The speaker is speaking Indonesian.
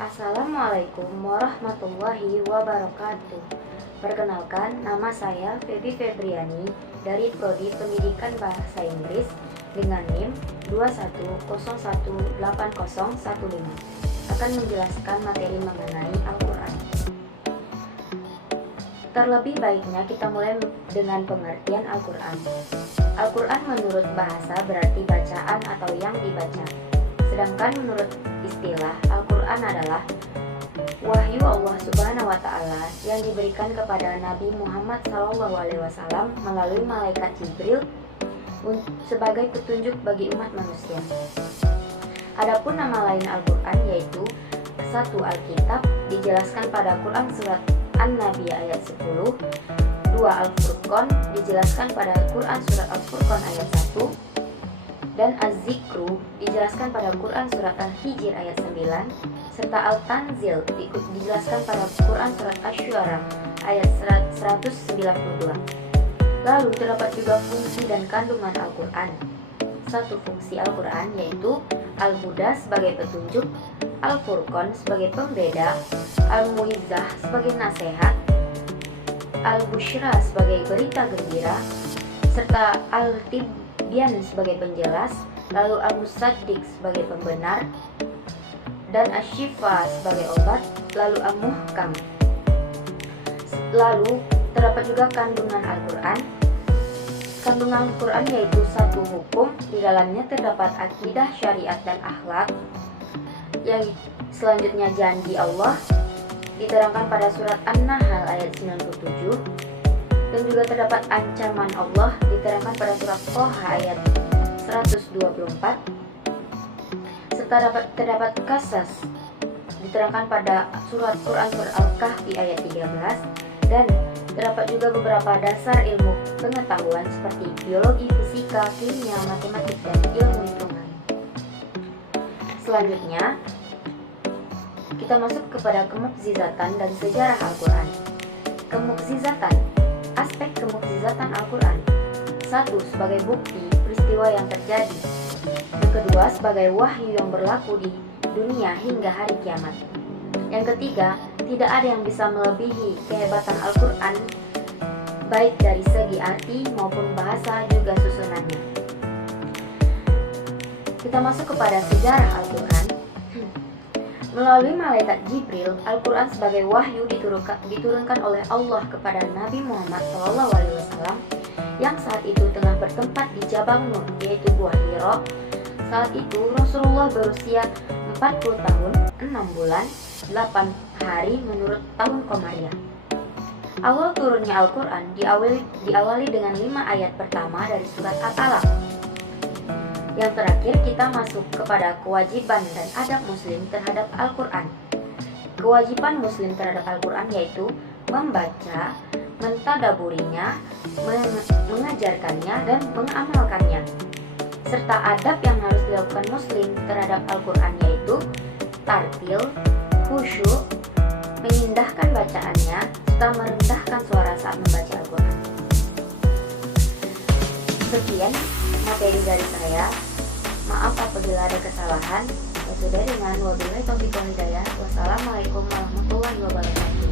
Assalamualaikum warahmatullahi wabarakatuh. Perkenalkan, nama saya Feby Febriani dari Prodi Pendidikan Bahasa Inggris dengan NIM 210180015 akan menjelaskan materi mengenai Al-Quran. Terlebih baiknya kita mulai dengan pengertian Al-Quran. Al-Quran menurut bahasa berarti bacaan atau yang dibaca. Sedangkan menurut istilah, Al-Quran adalah wahyu Allah Subhanahu wa Ta'ala yang diberikan kepada Nabi Muhammad SAW melalui malaikat Jibril sebagai petunjuk bagi umat manusia. Adapun nama lain Al-Quran yaitu 1. Alkitab dijelaskan pada Quran surat An-Nabi ayat 10, 2. Al-Furqan dijelaskan pada Quran surat Al-Furqan ayat 1, dan Az-Zikru dijelaskan pada Quran surat Al-Hijr ayat 9, serta Al-Tanzil dijelaskan pada Quran surat Asy-Syu'ara ayat 192. Lalu terdapat juga fungsi dan kandungan Al-Quran. 1. Fungsi Al-Quran yaitu Al-Huda sebagai petunjuk, Al-Furqan sebagai pembeda, Al-Mu'izzah sebagai nasihat, Al-Busyra sebagai berita gembira, serta Al-Tibyan sebagai penjelas, lalu Al-Musaddiq sebagai pembenar, dan Asy-Syifa sebagai obat, lalu Al-Muhkam. Lalu terdapat juga kandungan Al-Quran. Kandungan Al-Quran yaitu 1. Hukum, di dalamnya terdapat akidah, syariat, dan akhlak. Yang selanjutnya janji Allah diterangkan pada surat An-Nahl ayat 97, dan juga terdapat ancaman Allah diterangkan pada surat Thaha ayat 124, serta terdapat Qasas diterangkan pada surat Quran surat Al-Kahfi ayat 13, dan terdapat juga beberapa dasar ilmu pengetahuan seperti biologi, fisika, kimia, matematik, dan ilmu hitungan. Selanjutnya, kita masuk kepada kemukjizatan dan sejarah Al-Quran. Kemukjizatan, aspek kemukjizatan Al-Quran. 1. Sebagai bukti peristiwa yang terjadi. Yang kedua, sebagai wahyu yang berlaku di dunia hingga hari kiamat. Yang ketiga, tidak ada yang bisa melebihi kehebatan Al-Quran, baik dari segi arti maupun bahasa juga susunannya. Kita masuk kepada sejarah Al-Quran. Melalui malaikat Jibril, Al-Quran sebagai wahyu diturunkan oleh Allah kepada Nabi Muhammad SAW yang saat itu tengah bertempat di Jabal Nur, yaitu Gua Hira. Saat itu Rasulullah berusia 40 tahun, 6 bulan, 8 hari menurut tahun Komariah. Awal turunnya Al-Quran diawali dengan 5 ayat pertama dari surat At-Talaq. Yang terakhir kita masuk kepada kewajiban dan adab muslim terhadap Al-Quran. Kewajiban muslim terhadap Al-Quran yaitu membaca, mentadaburinya, mengajarkannya, dan mengamalkannya. Serta adab yang harus dilakukan muslim terhadap Al-Quran yaitu tartil, khusyuk, mengindahkan bacaannya, serta merendahkan suara saat membaca Al-Quran. Sekian materi dari saya. Maaf apabila ada kesalahan. Wassalamualaikum warahmatullahi wabarakatuh.